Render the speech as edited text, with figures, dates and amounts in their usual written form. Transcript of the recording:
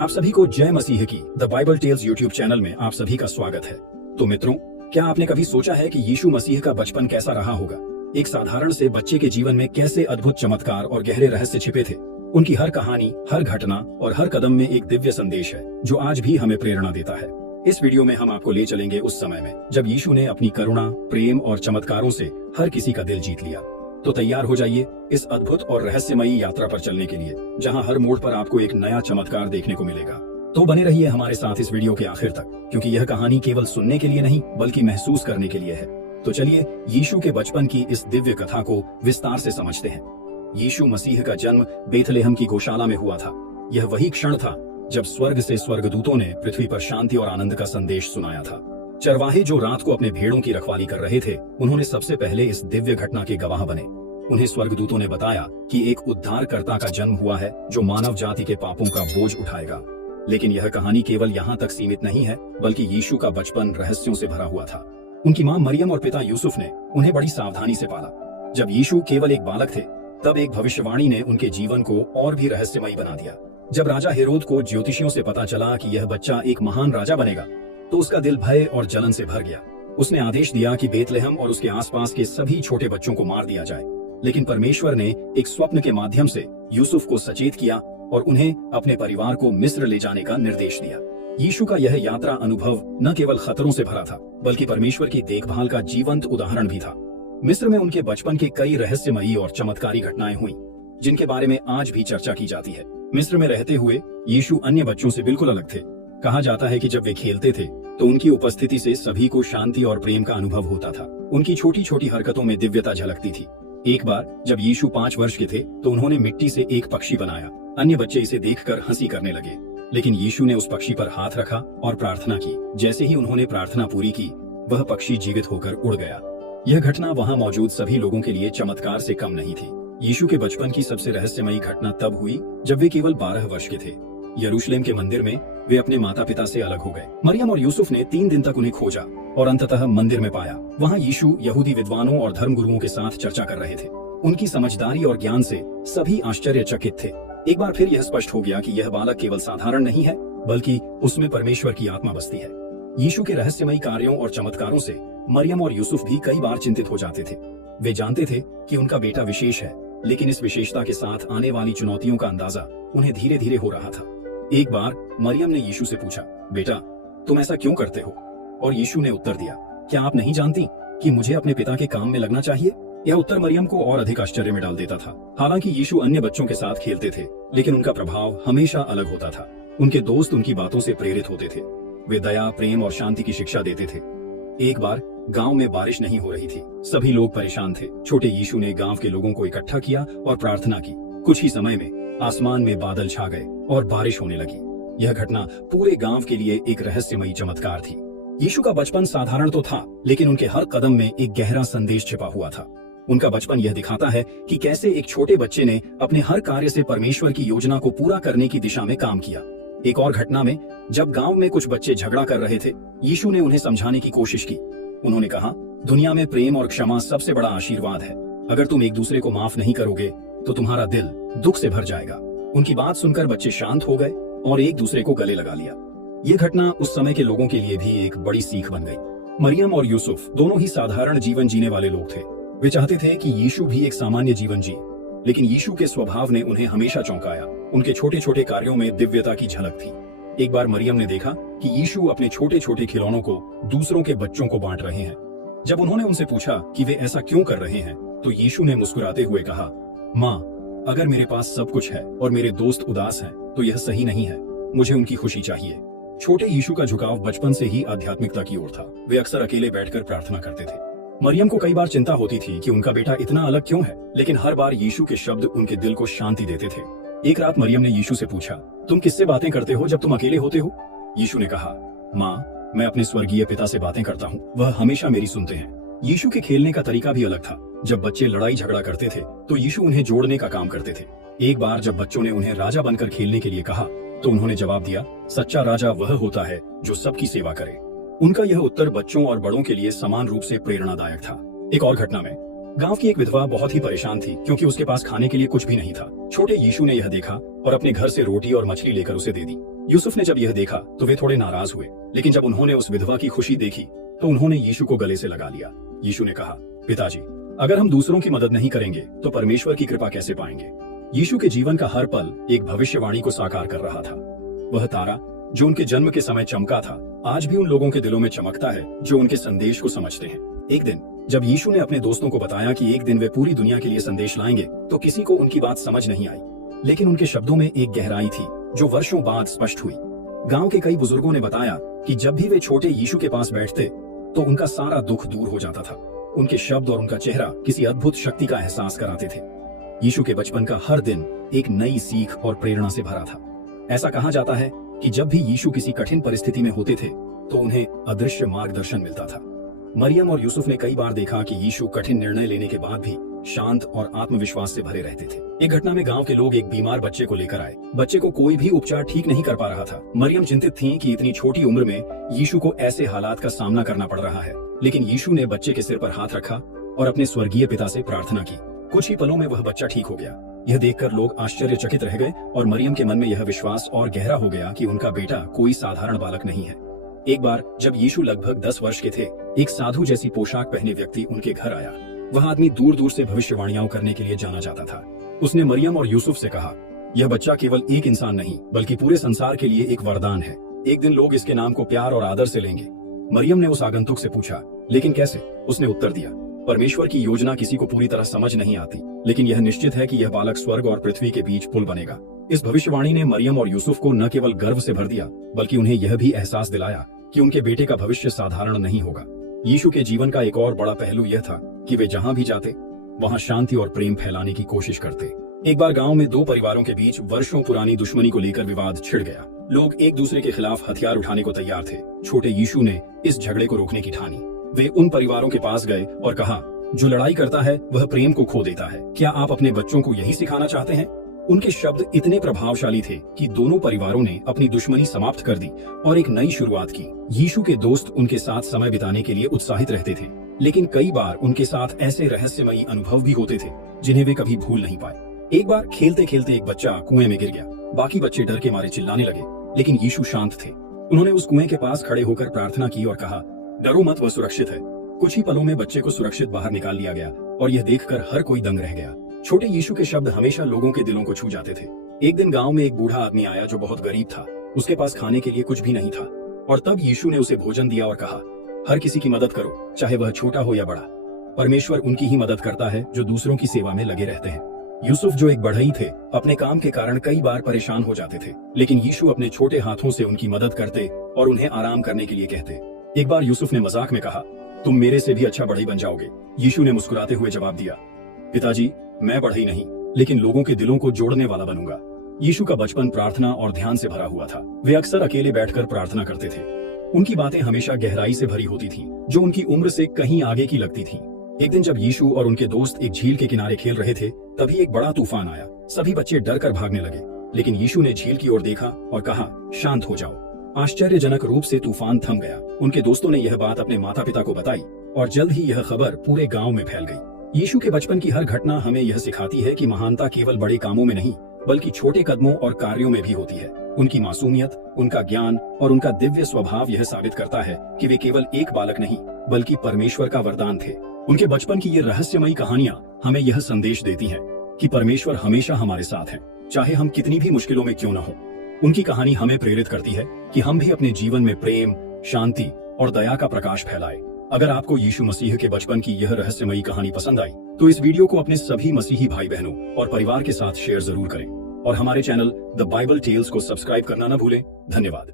आप सभी को जय मसीह की the Bible tales YouTube channel में आप सभी का स्वागत है। तो मित्रों, क्या आपने कभी सोचा है कि यीशु मसीह का बचपन कैसा रहा होगा? एक साधारण से बच्चे के जीवन में कैसे अद्भुत चमत्कार और गहरे रहस्य छिपे थे। उनकी हर कहानी, हर घटना और हर कदम में एक दिव्य संदेश है जो आज भी हमें प्रेरणा देता है। इस वीडियो में हम आपको ले चलेंगे उस समय में जब यीशु ने अपनी करुणा, प्रेम और चमत्कारों से हर किसी का दिल जीत लिया। तो तैयार हो जाइए इस अद्भुत और रहस्यमयी यात्रा पर चलने के लिए, जहां हर मोड़ पर आपको एक नया चमत्कार देखने को मिलेगा। तो बने रहिए हमारे साथ इस वीडियो के आखिर तक, क्योंकि यह कहानी केवल सुनने के लिए नहीं बल्कि महसूस करने के लिए है। तो चलिए यीशु के बचपन की इस दिव्य कथा को विस्तार से समझते हैं। यीशु मसीह का जन्म बेथलेहम की गौशाला में हुआ था। यह वही क्षण था जब स्वर्ग से स्वर्गदूतों ने पृथ्वी पर शांति और आनंद का संदेश सुनाया था। चरवाहे जो रात को अपने भेड़ों की रखवाली कर रहे थे, उन्होंने सबसे पहले इस दिव्य घटना के गवाह बने। उन्हें स्वर्गदूतों ने बताया कि एक उद्धारकर्ता का जन्म हुआ है जो मानव जाति के पापों का बोझ उठाएगा। लेकिन यह कहानी केवल यहाँ तक सीमित नहीं है, बल्कि यीशु का बचपन रहस्यों से भरा हुआ था। उनकी मां मरियम और पिता यूसुफ ने उन्हें बड़ी सावधानी से पाला। जब यीशु केवल एक बालक थे, तब एक भविष्यवाणी ने उनके जीवन को और भी रहस्यमयी बना दिया। जब राजा हेरोद को ज्योतिषियों से पता चला कि यह बच्चा एक महान राजा बनेगा, तो उसका दिल भय और जलन से भर गया। उसने आदेश दिया कि बेथलेहम और उसके आसपास के सभी छोटे बच्चों को मार दिया जाए। लेकिन परमेश्वर ने एक स्वप्न के माध्यम से यूसुफ को सचेत किया और उन्हें अपने परिवार को मिस्र ले जाने का निर्देश दिया। यीशु का यह यात्रा अनुभव न केवल खतरों से भरा था, बल्कि परमेश्वर की देखभाल का जीवंत उदाहरण भी था। मिस्र में उनके बचपन के कई रहस्यमयी और चमत्कारी घटनाएं हुई, जिनके बारे में आज भी चर्चा की जाती है। मिस्र में रहते हुए यीशु अन्य बच्चों से बिल्कुल अलग थे। कहा जाता है कि जब वे खेलते थे तो उनकी उपस्थिति से सभी को शांति और प्रेम का अनुभव होता था। उनकी छोटी छोटी हरकतों में दिव्यता झलकती थी। एक बार जब यीशु 5 वर्ष के थे तो उन्होंने मिट्टी से एक पक्षी बनाया। अन्य बच्चे इसे देखकर हंसी करने लगे, लेकिन यीशु ने उस पक्षी पर हाथ रखा और प्रार्थना की। जैसे ही उन्होंने प्रार्थना पूरी की, वह पक्षी जीवित होकर उड़ गया। यह घटना वहां मौजूद सभी लोगों के लिए चमत्कार से कम नहीं थी। यीशु के बचपन की सबसे रहस्यमयी घटना तब हुई जब वे केवल 12 वर्ष के थे। यरूशलेम के मंदिर में वे अपने माता पिता से अलग हो गए। मरियम और यूसुफ ने 3 दिन तक उन्हें खोजा और अंततः मंदिर में पाया। वहाँ यीशु यहूदी विद्वानों और धर्मगुरुओं के साथ चर्चा कर रहे थे। उनकी समझदारी और ज्ञान से सभी आश्चर्यचकित थे। एक बार फिर यह स्पष्ट हो गया कि यह बालक केवल साधारण नहीं है, बल्कि उसमें परमेश्वर की आत्मा बसती है। यीशु के रहस्यमयी कार्यों और चमत्कारों से मरियम और यूसुफ भी कई बार चिंतित हो जाते थे। वे जानते थे कि उनका बेटा विशेष है, लेकिन इस विशेषता के साथ आने वाली चुनौतियों का अंदाजा उन्हें धीरे धीरे हो रहा था। एक बार मरियम ने यीशु से पूछा, बेटा तुम ऐसा क्यों करते हो? और यीशु ने उत्तर दिया, क्या आप नहीं जानती कि मुझे अपने पिता के काम में लगना चाहिए? यह उत्तर मरियम को और अधिक आश्चर्य में डाल देता था। हालांकि यीशु अन्य बच्चों के साथ खेलते थे, लेकिन उनका प्रभाव हमेशा अलग होता था। उनके दोस्त उनकी बातों से प्रेरित होते थे। वे दया, प्रेम और शांति की शिक्षा देते थे। एक बार गांव में बारिश नहीं हो रही थी। सभी लोग परेशान थे। छोटे यीशु ने गांव के लोगों को इकट्ठा किया और प्रार्थना की। कुछ ही समय में आसमान में बादल छा गए और बारिश होने लगी। यह घटना पूरे गांव के लिए एक रहस्यमयी चमत्कार थी। यीशु का बचपन साधारण तो था, लेकिन उनके हर कदम में एक गहरा संदेश छिपा हुआ था। उनका बचपन यह दिखाता है कि कैसे एक छोटे बच्चे ने अपने हर कार्य से परमेश्वर की योजना को पूरा करने की दिशा में काम किया। एक और घटना में जब गांव में कुछ बच्चे झगड़ा कर रहे थे, यीशु ने उन्हें समझाने की कोशिश की। उन्होंने कहा, दुनिया में प्रेम और क्षमा सबसे बड़ा आशीर्वाद है। अगर तुम एक दूसरे को माफ नहीं करोगे तो तुम्हारा दिल दुख से भर जाएगा। उनकी बात सुनकर बच्चे शांत हो गए और एक दूसरे को गले लगा लिया। ये घटना उस समय के लोगों के लिए भी एक बड़ी सीख बन गई। मरियम और यूसुफ दोनों ही साधारण जीवन जीने वाले लोग थे। वे चाहते थे कि यीशु भी एक सामान्य जीवन जिए, लेकिन यीशु के स्वभाव ने उन्हें हमेशा चौंकाया। उनके छोटे छोटे कार्यों में दिव्यता की झलक थी। एक बार मरियम ने देखा कि यीशु अपने छोटे छोटे खिलौनों को दूसरों के बच्चों को बांट रहे हैं। जब उन्होंने उनसे पूछा कि वे ऐसा क्यों कर रहे हैं, तो यीशु ने मुस्कुराते हुए कहा, माँ, अगर मेरे पास सब कुछ है और मेरे दोस्त उदास हैं, तो यह सही नहीं है। मुझे उनकी खुशी चाहिए। छोटे यीशु का झुकाव बचपन से ही आध्यात्मिकता की ओर था। वे अक्सर अकेले बैठकर प्रार्थना करते थे। मरियम को कई बार चिंता होती थी कि उनका बेटा इतना अलग क्यों है, लेकिन हर बार यीशु के शब्द उनके दिल को शांति देते थे। एक रात मरियम ने यीशु से पूछा, तुम किससे बातें करते हो जब तुम अकेले होते हो? यीशु ने कहा, माँ, मैं अपने स्वर्गीय पिता से बातें करता हूँ। वह हमेशा मेरी सुनते हैं। यीशु के खेलने का तरीका भी अलग था। जब बच्चे लड़ाई झगड़ा करते थे तो यीशु उन्हें जोड़ने का काम करते थे। एक बार जब बच्चों ने उन्हें राजा बनकर खेलने के लिए कहा, तो उन्होंने जवाब दिया, सच्चा राजा वह होता है जो सबकी सेवा करे। उनका यह उत्तर बच्चों और बड़ों के लिए समान रूप से प्रेरणादायक था। एक और घटना में गांव की एक विधवा बहुत ही परेशान थी, क्योंकि उसके पास खाने के लिए कुछ भी नहीं था। छोटे यीशु ने यह देखा और अपने घर से रोटी और मछली लेकर उसे दे दी। यूसुफ ने जब यह देखा तो वे थोड़े नाराज हुए, लेकिन जब उन्होंने उस विधवा की खुशी देखी तो उन्होंने यीशु को गले से लगा लिया। यीशु ने कहा, पिताजी, अगर हम दूसरों की मदद नहीं करेंगे तो परमेश्वर की कृपा कैसे पाएंगे? यीशु के जीवन का हर पल एक भविष्यवाणी को साकार कर रहा था। वह तारा जो उनके जन्म के समय चमका था, आज भी उन लोगों के दिलों में चमकता है जो उनके संदेश को समझते हैं। एक दिन जब यीशु ने अपने दोस्तों को बताया कि एक दिन वे पूरी दुनिया के लिए संदेश लाएंगे, तो किसी को उनकी बात समझ नहीं आई, लेकिन उनके शब्दों में एक गहराई थी जो वर्षों बाद स्पष्ट हुई। गांव के कई बुजुर्गों ने बताया कि जब भी वे छोटे यीशु के पास बैठते तो उनका सारा दुख दूर हो जाता था। उनके शब्द और उनका चेहरा किसी अद्भुत शक्ति का एहसास कराते थे। यीशु के बचपन का हर दिन एक नई सीख और प्रेरणा से भरा था। ऐसा कहा जाता है कि जब भी यीशु किसी कठिन परिस्थिति में होते थे तो उन्हें अदृश्य मार्गदर्शन मिलता था। मरियम और यूसुफ ने कई बार देखा कि यीशु कठिन निर्णय लेने के बाद भी शांत और आत्मविश्वास से भरे रहते थे। एक घटना में गांव के लोग एक बीमार बच्चे को लेकर आए। बच्चे को कोई भी उपचार ठीक नहीं कर पा रहा था। मरियम चिंतित थीं कि इतनी छोटी उम्र में यीशु को ऐसे हालात का सामना करना पड़ रहा है, लेकिन यीशु ने बच्चे के सिर पर हाथ रखा और अपने स्वर्गीय पिता से प्रार्थना की। कुछ ही पलों में वह बच्चा ठीक हो गया। यह देखकर लोग आश्चर्यचकित रह गए और मरियम के मन में यह विश्वास और गहरा हो गया कि उनका बेटा कोई साधारण बालक नहीं है। एक बार जब यीशु लगभग 10 वर्ष के थे, एक साधु जैसी पोशाक पहने व्यक्ति उनके घर आया। वह आदमी दूर दूर से भविष्यवाणियां करने के लिए जाना जाता था। उसने मरियम और यूसुफ से कहा, यह बच्चा केवल एक इंसान नहीं बल्कि पूरे संसार के लिए एक वरदान है। एक दिन लोग इसके नाम को प्यार और आदर से लेंगे। मरियम ने उस आगंतुक से पूछा, लेकिन कैसे? उसने उत्तर दिया, परमेश्वर की योजना किसी को पूरी तरह समझ नहीं आती, लेकिन यह निश्चित है कि यह बालक स्वर्ग और पृथ्वी के बीच पुल बनेगा। इस भविष्यवाणी ने मरियम और यूसुफ को न केवल गर्व से भर दिया, बल्कि उन्हें यह भी एहसास दिलाया कि उनके बेटे का भविष्य साधारण नहीं होगा। यीशु के जीवन का एक और बड़ा पहलू यह था कि वे जहां भी जाते वहां शांति और प्रेम फैलाने की कोशिश करते। एक बार गांव में 2 परिवारों के बीच वर्षों पुरानी दुश्मनी को लेकर विवाद छिड़ गया। लोग एक दूसरे के खिलाफ हथियार उठाने को तैयार थे। छोटे यीशु ने इस झगड़े को रोकने की ठानी। वे उन परिवारों के पास गए और कहा, जो लड़ाई करता है वह प्रेम को खो देता है। क्या आप अपने बच्चों को यही सिखाना चाहते हैं? उनके शब्द इतने प्रभावशाली थे कि दोनों परिवारों ने अपनी दुश्मनी समाप्त कर दी और एक नई शुरुआत की। यीशु के दोस्त उनके साथ समय बिताने के लिए उत्साहित रहते थे, लेकिन कई बार उनके साथ ऐसे रहस्यमयी अनुभव भी होते थे जिन्हें वे कभी भूल नहीं पाए। एक बार खेलते खेलते एक बच्चा कुएं में गिर गया। बाकी बच्चे डर के मारे चिल्लाने लगे, लेकिन यीशु शांत थे। उन्होंने उस कुएं के पास खड़े होकर प्रार्थना की और कहा, डरो मत, वह सुरक्षित है। कुछ ही पलों में बच्चे को सुरक्षित बाहर निकाल लिया गया और यह देखकर हर कोई दंग रह गया। छोटे यीशु के शब्द हमेशा लोगों के दिलों को छू जाते थे। एक दिन गांव में एक बूढ़ा आदमी आया जो बहुत गरीब था। उसके पास खाने के लिए कुछ भी नहीं था और तब यीशु ने उसे भोजन दिया और कहा, हर किसी की मदद करो, चाहे वह छोटा हो या बड़ा। परमेश्वर उनकी ही मदद करता है जो दूसरों की सेवा में लगे रहते हैं। यूसुफ जो एक बढ़ई थे, अपने काम के कारण कई बार परेशान हो जाते थे, लेकिन यीशु अपने छोटे हाथों से उनकी मदद करते और उन्हें आराम करने के लिए कहते। एक बार यूसुफ ने मजाक में कहा, तुम मेरे से भी अच्छा बढ़ई बन जाओगे। यीशु ने मुस्कुराते हुए जवाब दिया, पिताजी, मैं बढ़ई नहीं लेकिन लोगों के दिलों को जोड़ने वाला बनूंगा। यीशु का बचपन प्रार्थना और ध्यान से भरा हुआ था। वे अक्सर अकेले बैठकर प्रार्थना करते थे। उनकी बातें हमेशा गहराई से भरी होती थीं, जो उनकी उम्र से कहीं आगे की लगती थीं। एक दिन जब यीशु और उनके दोस्त एक झील के किनारे खेल रहे थे, तभी एक बड़ा तूफान आया। सभी बच्चे डर कर भागने लगे, लेकिन यीशु ने झील की ओर देखा और कहा, शांत हो जाओ। आश्चर्यजनक रूप से तूफान थम गया। उनके दोस्तों ने यह बात अपने माता पिता को बताई और जल्द ही यह खबर पूरे गांव में फैल गई। यीशु के बचपन की हर घटना हमें यह सिखाती है कि महानता केवल बड़े कामों में नहीं बल्कि छोटे कदमों और कार्यों में भी होती है। उनकी मासूमियत, उनका ज्ञान और उनका दिव्य स्वभाव यह साबित करता है कि वे केवल एक बालक नहीं बल्कि परमेश्वर का वरदान थे। उनके बचपन की ये रहस्यमयी कहानियां हमें यह संदेश देती हैं कि परमेश्वर हमेशा हमारे साथ है, चाहे हम कितनी भी मुश्किलों में क्यों न हो। उनकी कहानी हमें प्रेरित करती है कि हम भी अपने जीवन में प्रेम, शांति और दया का प्रकाश फैलाएं। अगर आपको यीशु मसीह के बचपन की यह रहस्यमयी कहानी पसंद आई तो इस वीडियो को अपने सभी मसीही भाई बहनों और परिवार के साथ शेयर जरूर करें और हमारे चैनल द बाइबल टेल्स को सब्सक्राइब करना न भूलें। धन्यवाद।